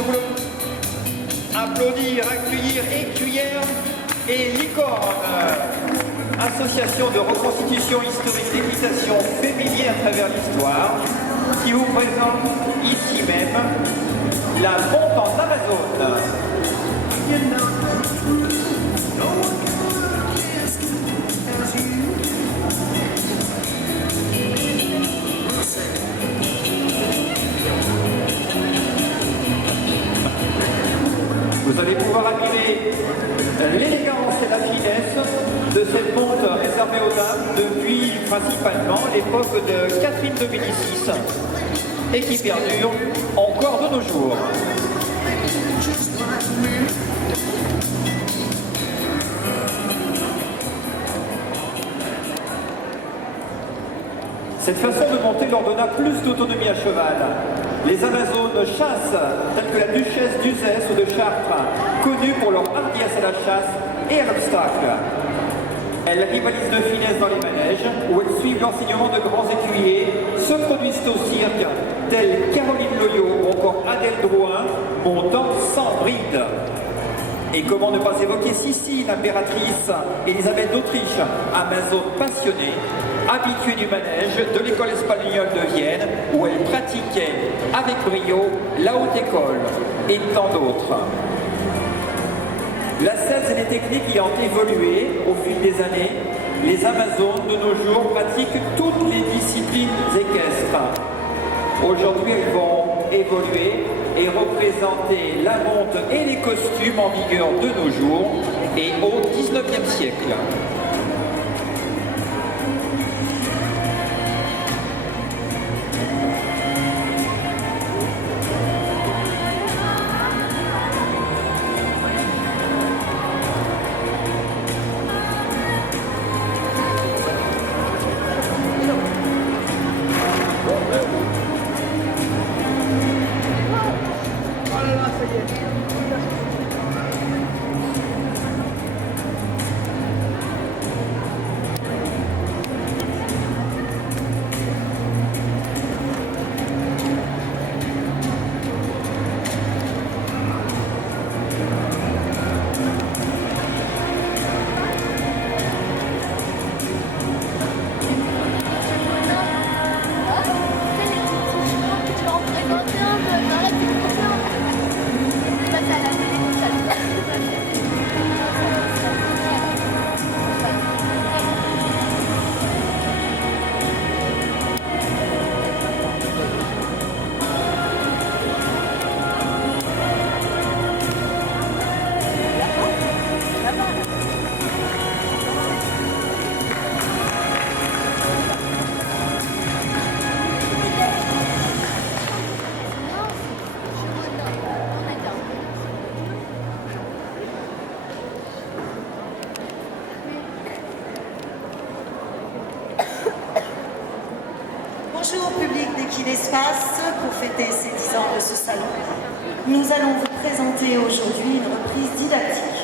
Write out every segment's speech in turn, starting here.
nous voulons applaudir, accueillir Écuyère et Licorne, association de reconstitution historique d'équitation féminine à travers l'histoire, qui vous présente ici même la monte en Amazone. Vous allez pouvoir admirer l'élégance et la finesse de cette monte réservée aux dames depuis principalement l'époque de Catherine de Médicis et qui perdure encore de nos jours. Cette façon de monter leur donna plus d'autonomie à cheval. Les Amazones chassent, telles que la duchesse d'Uzès ou de Chartres, connues pour leur hardiesse à la chasse et à l'obstacle. Elles rivalisent de finesse dans les manèges, où elles suivent l'enseignement de grands écuyers, se produisent au cirque, telles Caroline Loyot ou encore Adèle Drouin, montant sans bride. Et comment ne pas évoquer Sissi, l'impératrice Élisabeth d'Autriche, Amazone passionnée, habituée du manège de l'école espagnole de Vienne, où elle pratiquait avec brio la haute école et tant d'autres. La scène et les techniques ayant évolué au fil des années, les Amazones de nos jours pratiquent toutes les disciplines équestres. Aujourd'hui, elles vont évoluer et représenter la monte et les costumes en vigueur de nos jours et au XIXe siècle. Bonjour public d'Equidespace, pour fêter ces 10 ans de ce salon, nous allons vous présenter aujourd'hui une reprise didactique.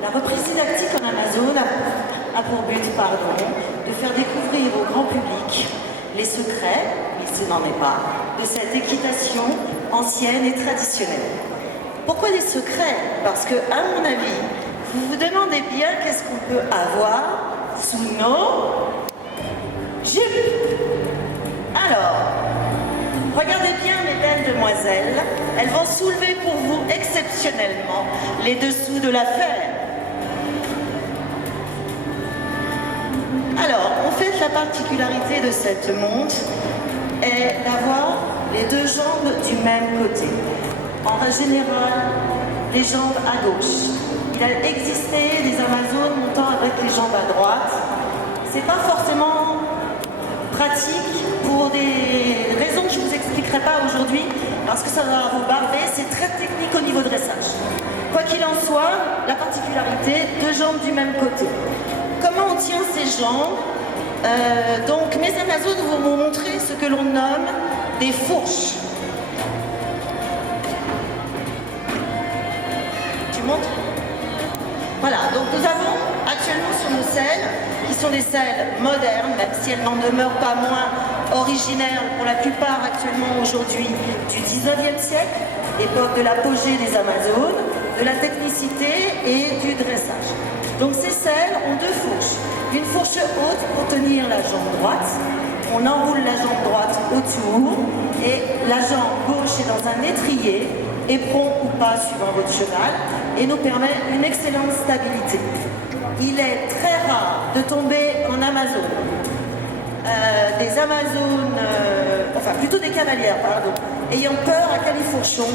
La reprise didactique en Amazone a pour but, de faire découvrir au grand public les secrets, mais ce n'en est pas, de cette équitation ancienne et traditionnelle. Pourquoi des secrets? Parce que, à mon avis, vous vous demandez bien qu'est-ce qu'on peut avoir sous nos jupes. Alors, regardez bien mes belles demoiselles, elles vont soulever pour vous exceptionnellement les dessous de l'affaire. Alors, en fait, la particularité de cette monte est d'avoir les deux jambes du même côté. En général, les jambes à gauche. Il a existé des Amazones montant avec les jambes à droite. C'est pas forcément pratique pour des raisons que je ne vous expliquerai pas aujourd'hui, parce que ça va vous barber, c'est très technique au niveau dressage. Quoi qu'il en soit, la particularité, deux jambes du même côté. Comment on tient ces jambes? Donc mes Amazones vont vous montrer ce que l'on nomme des fourches. Tu montres? Voilà, donc nous avons actuellement sur nos selles, qui sont des selles modernes, même si elles n'en demeurent pas moins originaires pour la plupart actuellement aujourd'hui du 19e siècle. époque de l'apogée des Amazones, de la technicité et du dressage. Donc ces selles ont deux fourches. Une fourche haute pour tenir la jambe droite. On enroule la jambe droite autour et la jambe gauche est dans un étrier, éperon ou pas suivant votre cheval, et nous permet une excellente stabilité. Il est très rare de tomber en Amazone. Des Amazones, enfin plutôt des cavalières, pardon, ayant peur à califourchon,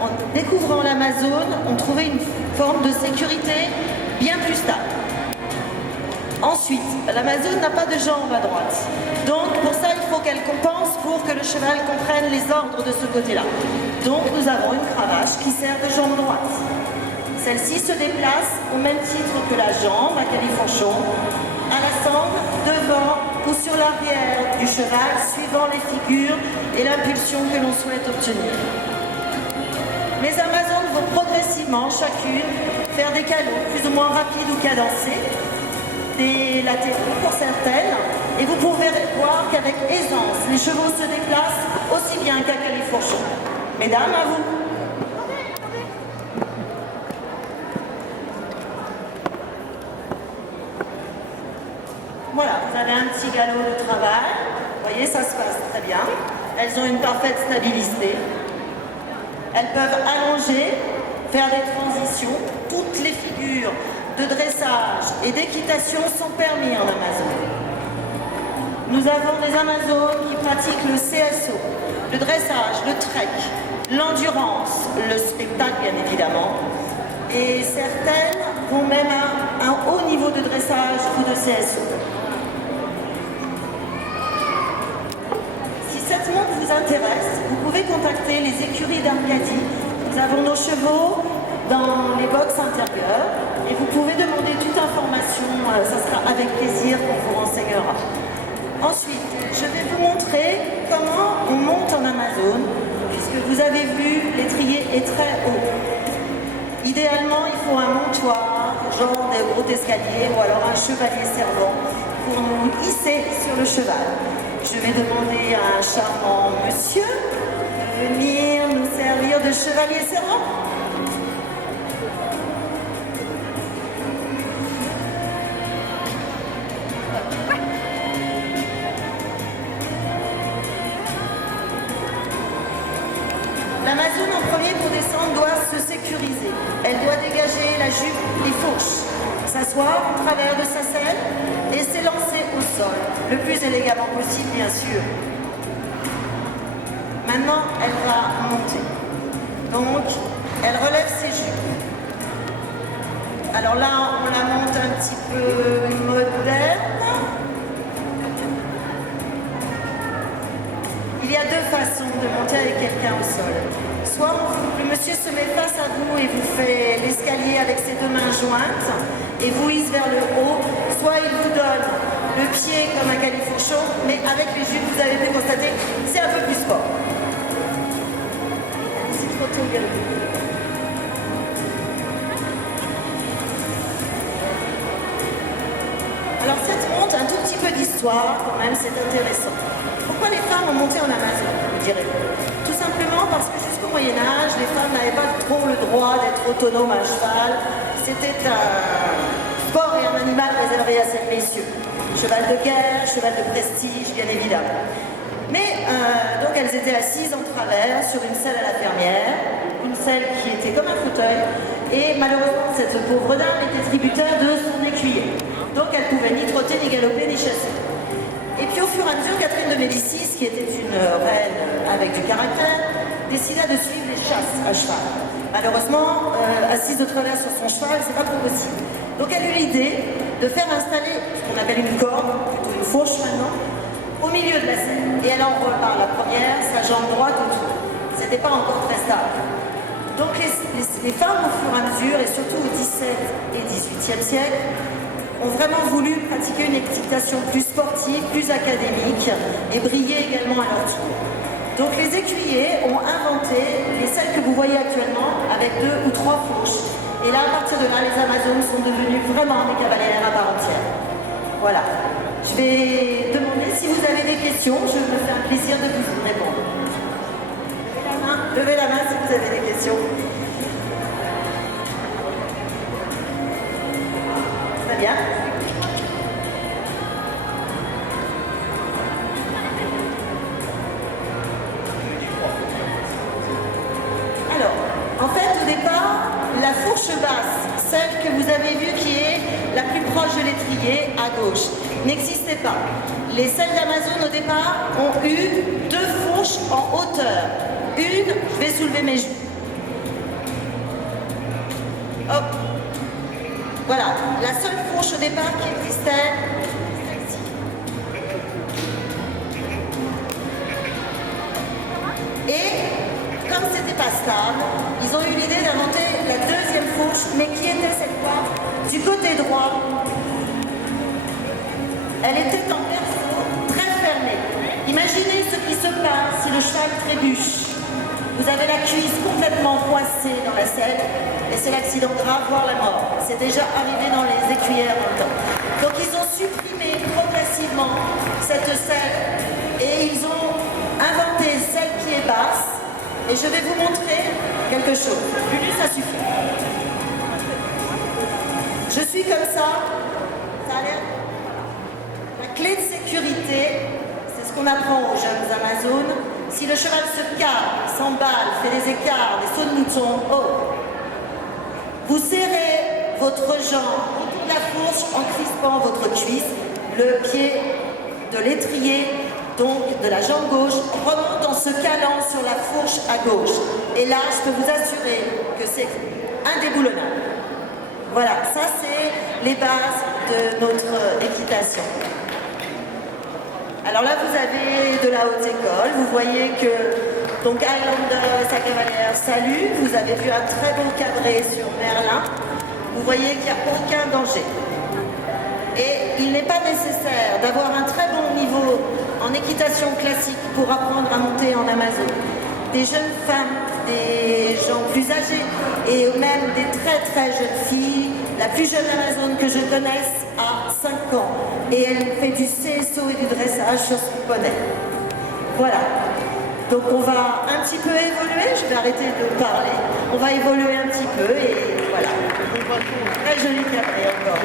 en découvrant l'Amazone, ont trouvé une forme de sécurité bien plus stable. Ensuite, l'Amazone n'a pas de jambe à droite. Donc pour ça, il faut qu'elle compense pour que le cheval comprenne les ordres de ce côté-là. Donc nous avons une cravache qui sert de jambe droite. Celle-ci se déplace au même titre que la jambe à califourchon, à la sangle, devant ou sur l'arrière du cheval, suivant les figures et l'impulsion que l'on souhaite obtenir. Les Amazones vont progressivement, chacune, faire des calots plus ou moins rapides ou cadencés, des latéraux pour certaines, et vous pouvez voir qu'avec aisance, les chevaux se déplacent aussi bien qu'à califourchon. Mesdames, à vous. Voilà, vous avez un petit galop de travail. Vous voyez, ça se passe très bien. Elles ont une parfaite stabilité. Elles peuvent allonger, faire des transitions. Toutes les figures de dressage et d'équitation sont permis en Amazone. Nous avons des Amazones qui pratiquent le CSO, le dressage, le trek, l'endurance, le spectacle bien évidemment. Et certaines vont même à un haut niveau de dressage ou de CSO. Si cette montre vous intéresse, vous pouvez contacter les écuries d'Arcadie. Nous avons nos chevaux dans les box intérieures et vous pouvez demander toute information, ça sera avec plaisir qu'on vous renseignera. Ensuite, je vais vous montrer comment on monte en Amazone, puisque vous avez vu, l'étrier est très haut. Idéalement, il faut un montoir, genre des gros escaliers, ou alors un chevalier servant, pour nous hisser sur le cheval. Je vais demander à un charmant monsieur de venir nous servir de chevalier servant. L'Amazone en premier pour descendre doit se sécuriser. Elle doit dégager la jupe des fourches, s'asseoir au travers de sa selle et s'élancer au sol, le plus élégamment possible bien sûr. Maintenant, elle va monter. Donc, elle relève ses jupes. Alors là, on la monte un petit peu moderne. Il y a deux façons de monter avec quelqu'un au sol. Soit le monsieur se met face à vous et vous fait l'escalier avec ses deux mains jointes et vous hisse vers le haut, soit il vous donne le pied comme un califourchon, mais avec les jupes, vous avez pu constater, c'est un peu plus fort. Alors cette monte, un tout petit peu d'histoire, quand même, c'est intéressant. Pourquoi les femmes ont monté en Amazone, vous direz? Tout simplement parce que jusqu'au Moyen-Âge, les femmes n'avaient pas trop le droit d'être autonomes à cheval. C'était un sport et un animal réservé à ces messieurs. Cheval de guerre, cheval de prestige, bien évidemment. Mais donc elles étaient assises en travers sur une selle à la fermière, une selle qui était comme un fauteuil, et malheureusement cette pauvre dame était tributaire de son écuyer. Donc elle pouvait ni trotter, ni galoper, ni chasser. Et puis au fur et à mesure, Catherine de Médicis, qui était une reine avec du caractère, décida de suivre les chasses à cheval. Malheureusement, assise de travers sur son cheval, c'est pas trop possible. Donc elle eut l'idée de faire installer ce qu'on appelle une corde, plutôt une fourche maintenant, au milieu de la selle. Et elle enroule par la première sa jambe droite autour. C'était pas encore très stable. Donc les femmes, au fur et à mesure, et surtout au XVIIe et XVIIIe siècle, ont vraiment voulu pratiquer une équitation plus sportive, plus académique et briller également à leur tour. Donc les écuyers ont inventé les selles que vous voyez actuellement avec 2 ou 3 fourches. Et là, à partir de là, les Amazones sont devenues vraiment des cavalières à part entière. Voilà. Je vais demander si vous avez des questions. Je me fais un plaisir de vous répondre. Levez la main. Levez la main si vous avez des questions. Très bien. Alors, en fait, au départ, la fourche basse, celle que vous avez vue qui est la plus proche de l'étrier, à gauche, n'existait pas. Les selles d'Amazon, au départ, ont eu deux fourches en hauteur. Une, je vais soulever mes genoux. Hop. Voilà, la seule fourche au départ qui existait. Et comme c'était pas stable, ils ont eu l'idée d'inventer la deuxième fourche, mais qui était cette fois du côté droit. Elle était en berceau, très fermée. Imaginez ce qui se passe si le cheval trébuche. Vous avez la cuisse complètement coincée dans la selle et c'est l'accident grave, voire la mort. C'est déjà arrivé dans les écuyères en temps. Donc ils ont supprimé progressivement cette selle et ils ont inventé celle qui est basse. Et je vais vous montrer quelque chose. Lulu, ça suffit. Je suis comme ça. Ça a l'air. La clé de sécurité, c'est ce qu'on apprend aux jeunes Amazones. Si le cheval se calme, s'emballe, fait des écarts, des sauts de mouton, oh, vous serrez votre jambe autour de la fourche en crispant votre cuisse, le pied de l'étrier, donc de la jambe gauche, remonte en se calant sur la fourche à gauche. Et là, je peux vous assurer que c'est indéboulonnable. Voilà, ça c'est les bases de notre équitation. Alors là, vous avez de la haute école. Vous voyez que donc Highlander et sa cavalière saluent. Vous avez vu un très beau cadré sur Merlin. Vous voyez qu'il n'y a aucun danger. Et il n'est pas nécessaire d'avoir un très bon niveau en équitation classique pour apprendre à monter en Amazon. Des jeunes femmes, des gens plus âgés et même des très très jeunes filles. La plus jeune Amazone que je connaisse a 5 ans et elle fait du CSO et du dressage sur son poney. Voilà. Donc on va un petit peu évoluer, je vais arrêter de parler. On va évoluer un petit peu et voilà. Très joli cadré encore.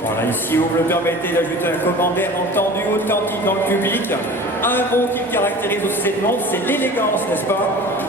Voilà, ici, vous me le permettez d'ajouter un commentaire entendu authentique dans le public. Un mot qui caractérise aussi cette montre, c'est l'élégance, n'est-ce pas?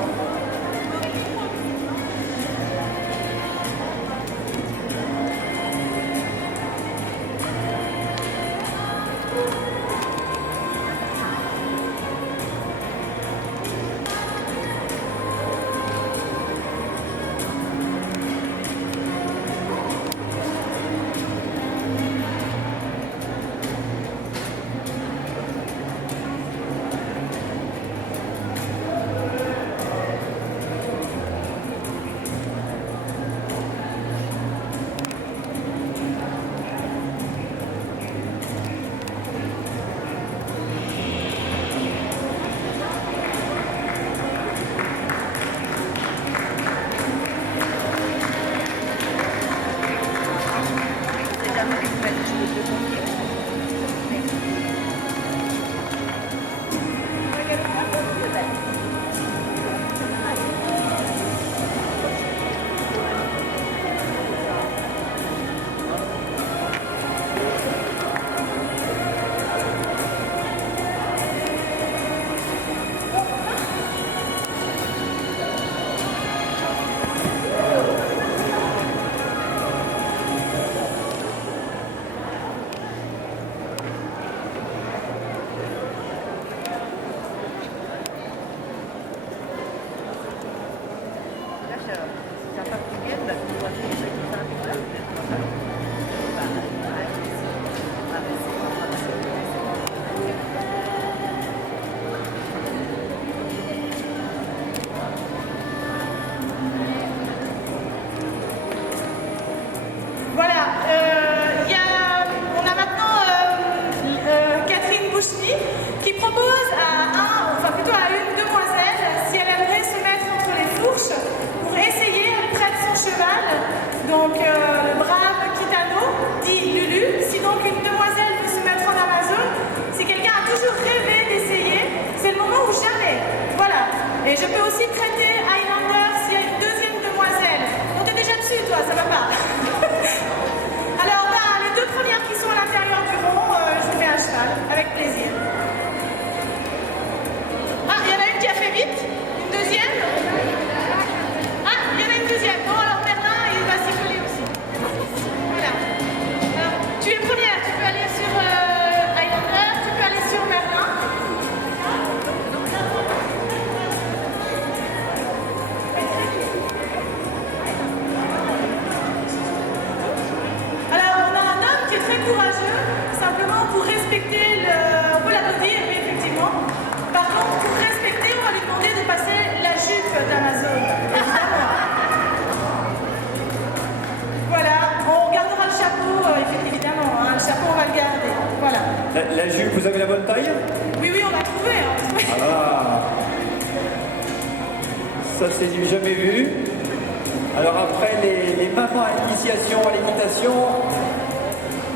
peux aussi traiter Highlander s'il y a une deuxième demoiselle. On est déjà dessus, toi, ça va pas. Alors là, les deux premières qui sont à l'intérieur du rond, je vous mets à cheval, avec plaisir. Ah, il y en a une qui a fait vite. Une deuxième. Ah, il y en a une deuxième. Bon, alors Merlin, il va s'y coller aussi. Voilà. Alors, tu es première, tu peux aller sur Highlander, tu peux aller sur Merlin. Alors, on a un homme qui est très courageux, simplement pour respecter le... On peut l'applaudir, oui, effectivement. Par contre, pour respecter, on va lui demander de passer la jupe d'Amazon. Évidemment. Voilà, on gardera le chapeau, évidemment. Hein. Le chapeau, on va le garder. Voilà. La jupe, vous avez la bonne taille? Oui, oui, on l'a trouvé. Hein. Ah, ça c'est du jamais vu. Alors après les mamans à l'initiation, à l'équitation,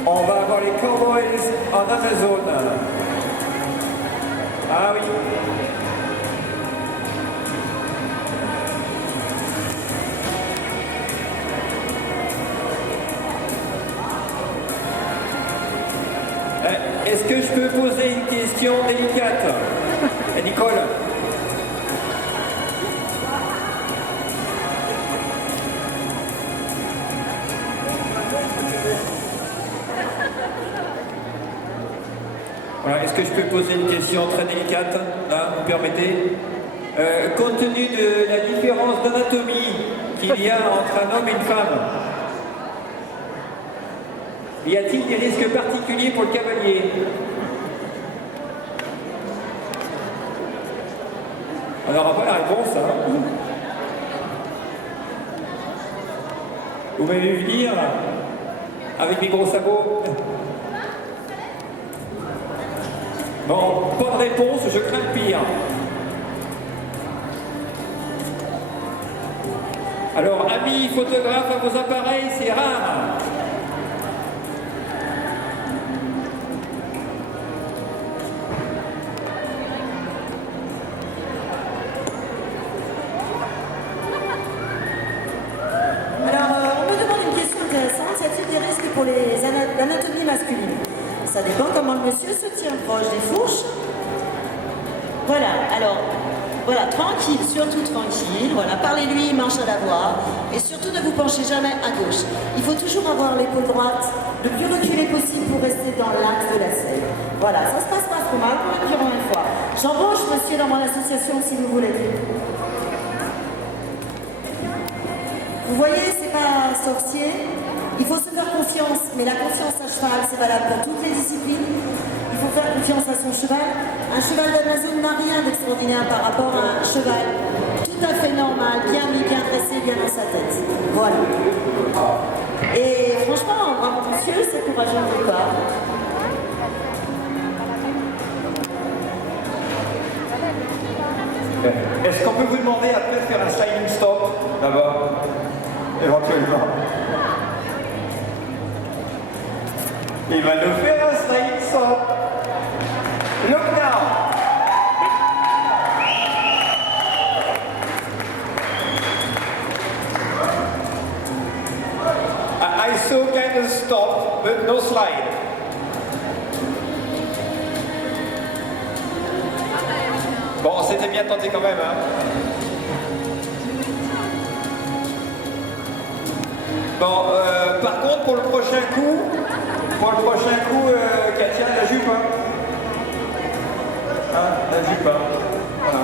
on va avoir les cowboys en Amazon. Ah oui. Est-ce que je peux poser une question délicate? Nicole? Voilà, est-ce que je peux poser une question très délicate? Vous me permettez? Compte tenu de la différence d'anatomie qu'il y a entre un homme et une femme, y a-t-il des risques particuliers pour le cavalier? Alors après la réponse, hein. Vous m'avez vu venir avec mes gros sabots. Bon, pas de réponse, je crains le pire. Alors, amis photographes, à vos appareils, c'est rare. Pour l'anatomie masculine. Ça dépend comment le monsieur se tient proche des fourches. Voilà, alors, voilà, tranquille, surtout tranquille. Voilà, parlez-lui, marche à la voix. Et surtout, ne vous penchez jamais à gauche. Il faut toujours avoir l'épaule droite le plus reculée possible pour rester dans l'axe de la selle. Voilà, ça se passe pas trop mal, on le une fois. J'embauche monsieur dans mon association si vous voulez. Vous voyez, c'est pas sorcier. Il faut se faire confiance, mais la confiance à cheval, c'est valable pour toutes les disciplines. Il faut faire confiance à son cheval. Un cheval d'Amazon n'a rien d'extraordinaire par rapport à un cheval tout à fait normal, bien mis, bien dressé, bien dans sa tête. Voilà. Et franchement, bravo monsieur, c'est courageux de votre part. Est-ce qu'on peut vous demander après de faire un sliding stop d'abord, éventuellement? Il va nous faire un sliding stop. Look now. I saw kind of stop, but no slide. Bon, c'était bien tenté quand même, hein. Bon, par contre, pour le prochain coup, Katia, la jupe, hein. Hein, la jupe, hein. Voilà.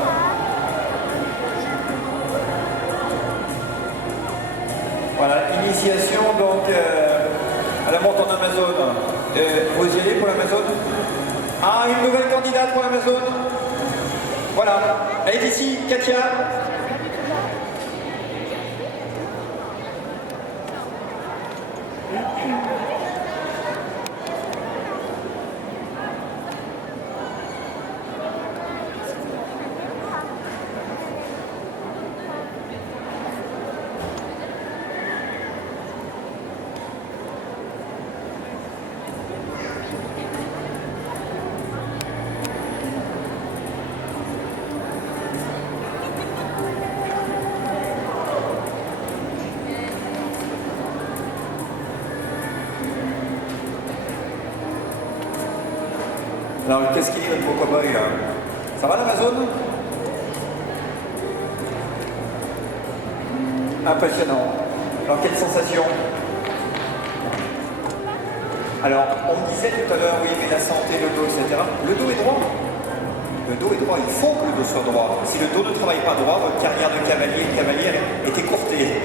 Voilà, initiation donc à la monte en Amazon. Vous y allez pour l'Amazon? Ah, une nouvelle candidate pour l'Amazon. Voilà, elle est ici, Katia. Alors, qu'est-ce qu'il dit notre beau cow-boy là? Ça va l'Amazon? Impressionnant. Alors, quelle sensation? Alors, on me disait tout à l'heure, oui, mais la santé, le dos, etc. Le dos est droit. Le dos est droit, il faut que le dos soit droit. Si le dos ne travaille pas droit, votre carrière de cavalière est écourtée.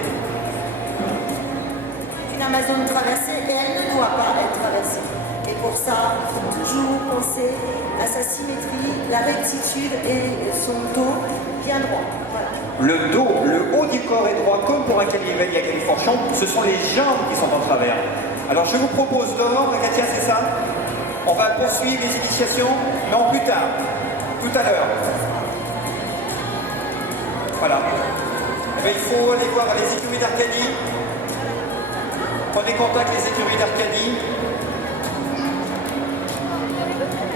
Une Amazone traversée, et elle ne doit pas être traversée. Et pour ça, il faut toujours penser à sa symétrie, la rectitude et son dos bien droit. Voilà. Le dos, le haut du corps est droit, comme pour un cavalier à Califorchon, ce sont les jambes qui sont en travers. Alors je vous propose d'or, Katia, c'est ça? On va poursuivre les initiations? Non, plus tard, tout à l'heure. Voilà. Eh bien, il faut aller voir les écuries d'Arcadie. Prenez contact avec les écuries d'Arcadie.